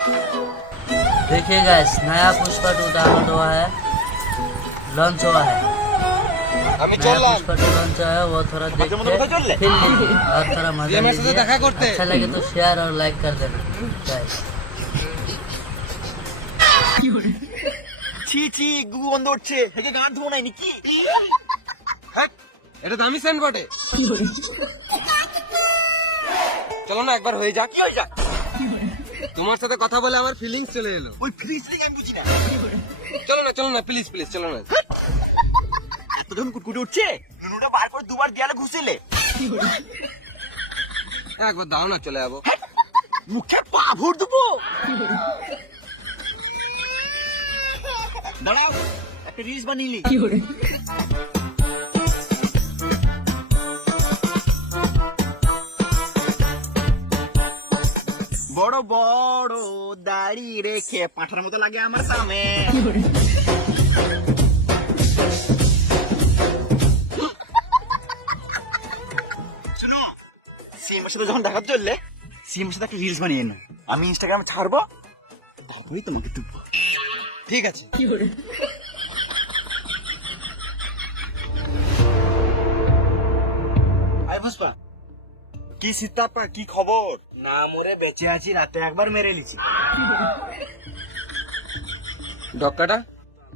देखिए गाइस, नया पुष्पा 2 डाउनलोड हुआ है, लॉन्च हुआ है। नया पुष्पा 2 लॉन्च हुआ है, वो थोड़ा देख के फिर लीजिए और थोड़ा मजा लीजिए। अच्छा लगे तो शेयर और लाइक कर देना गाइस। ছি ছি গু বন্ধ হচ্ছে হেকে গান ধো নাই নাকি হ্যাঁ এটা দামি সেন্ট বটে। চলো না একবার হয়ে যাক। কি হই যা তোমার সাথে কথা বলে আমার ফিলিংস চলে এলো। ওই ফ্রিজ থেকে আমি বুঝি না চলো না প্লিজ প্লিজ চলো না। এতক্ষণ কুটকুটে উঠছে নুনুটা বার করে দুবার দেয়ালে ঘুষেলে একবার দাও না চলে যাবো। মুখে পা ভর দেবো দাঁড়াও একটা রিলস বানিয়ে নি বড় বড় দাড়ি রেখে পাঠার মতো লাগে আমার সামনে শুনো সিএমের সাথে যখন দেখা চললে সিএমের সাথে একটা রিলস বানিয়ে না আমি ইনস্টাগ্রামে ছাড়বো তারপরেই তোমাকে তুলবো ঠিক আছে। আয় পুষ্পা কি সীতাপা কি খবর না মরে বেঁচে আছি রাতে একবার মেরে নিছি ডক্কাটা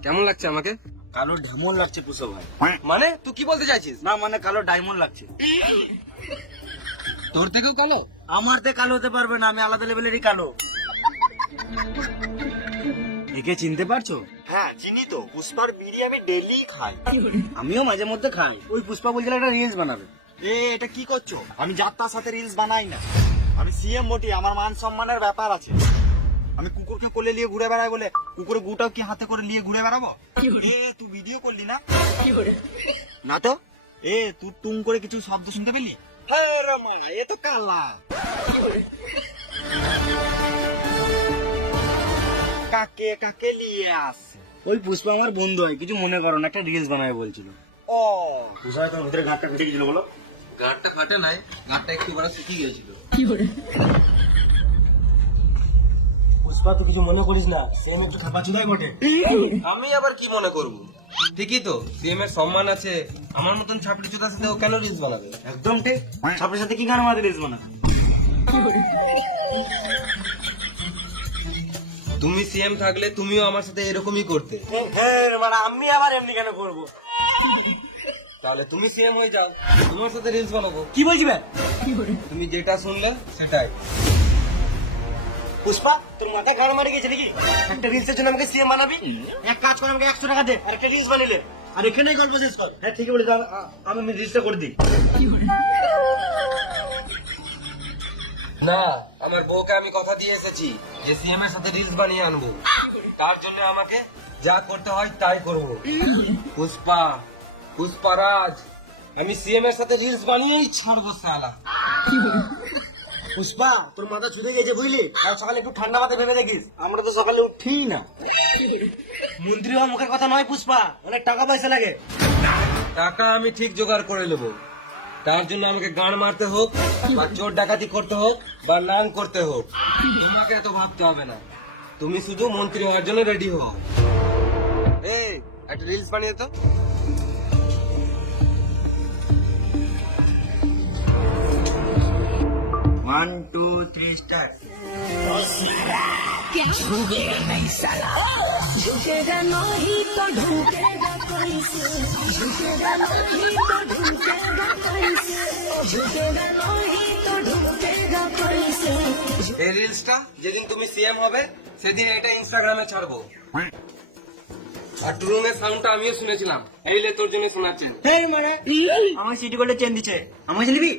কেমন লাগছে আমাকে? কালো ঢেমন লাগছে পুষ্পা ভাই মানে তুই কি বলতে চাইছিস? না মানে কালো ডায়মন্ড লাগছে তোর থেকেও কালো? আমার তে কালো হতে পারবে না আমি আলাদা লেভেলেরই কালো একে চিনতে পারছো হ্যাঁ চিনি তো পুষ্পার বিড়ি আমি ডেইলি খাই আমিও মাঝে মধ্যে খাই ওই পুষ্পা বলছিল একটা রিলস বানাবে এটা কি করছো আমি যার তার সাথে রিলস বানাই না আমি সিএম মোটি আমার মান সম্মানের ব্যাপার আছে আমি কুকুরকে কোলে নিয়ে ঘুরে বেড়াই বলে কুকুরের গুটাও কি হাতে করে নিয়ে ঘুরে বেড়াবো তুই ভিডিও করলি না না তো তুই টুং করে কিছু শব্দ শুনতে পেলি হ্যাঁ রে মা এ তো কালা কাকে কাকে নিয়ে আসে ওই পুষ্পা আমার বন্ধু হয় কিছু মনে করো না একটা রিলস বানাবে বলছিল ও পুষ্পা তোমার ভিতরে গাঁটটা ফেটে গেছিল বলো গাঁটটা ফাটে নাই, গাঁটটা একটু বড় শিখে গিয়েছিল। পুষ্পা তুই কিছু মনে করিস না সেম একটু খাপা চুদাই বটে আমি আবার কি মনে করব? ঠিকই তো, সিএম এর সম্মান আছে, আমার মতন ছাপড়ি চোদার সাথে ও কেন রিলস বানাবে? একদম ঠিক ছাপের সাথে কি গান আমাদের রিলস বানাবে তুমি সিএম থাকলে তুমিও আমার সাথে এরকমই করতে। হ্যাঁ মানে আমি আবার এমনি কেন করবো তাহলে তুমি সিএম হয়ে যাও, তোমার সাথে রিলস বানাবো। কি বলছি ভাই তুমি যেটা শুনলে সেটাই। পুষ্পা তোর মাথায় গাড় মারি গেছে নাকি একটা রিলসের জন্য আমাকে সিএম বানাবি এক কাজ করে আমাকে 100 টাকা দে আর একটা রিলস বানিলে আর এখানেই গল্প শেষ কর হ্যাঁ ঠিক বলে আমি রিলসটা করে দিই না, আমার বউকে আমি কথা দিয়ে এসেছি যে সিএম এর সাথে রিলস বানিয়ে আনবো, তার জন্য আমাকে যা করতে হয় তাই করবো। পুষ্পারাজ আমি সিএম এর সাথে রিলস বানিয়েই ছাড়বো শালা। পুষ্পা তোর মাথা ছুটে গেছে বুঝলি আর সকালে একটু ঠান্ডা মাথায় ভেবে দেখিস আমরা তো সকালে উঠি না মন্ত্রী হওয়ার মুখের কথা নয় পুষ্পা অনেক টাকা পয়সা লাগে টাকা আমি ঠিক জোগাড় করে নেবো, তার জন্য আমাকে গান মারতে হোক বা চোর ডাকাতি করতে হোক বা লাল করতে হোক, তোমাকে এত ভাবতে হবে না। তুমি শুধু মন্ত্রী হওয়ার জন্য রেডি হও। একটা রিলস বানিয়ে তো। वन टू थ्री स्टार्ट क्या झुकेगा नहीं साला झुकेगा नहीं तो ढूंढेगा कैसे झुकेगा नहीं तो ढूंढेगा कैसे झुकेगा नहीं तो ढूंढेगा कैसे এই রিলসটা যেদিন তুমি সিএম হবে সেদিন এটা ইনস্টাগ্রামে ছাড়বো। আর টুরুমের সাউন্ডটা আমিও শুনেছিলাম, এই লে তোর জন্য শোনাচ্ছেন। আমার সিটি গোল্ডের চেন দিচ্ছে আমাকে নিবি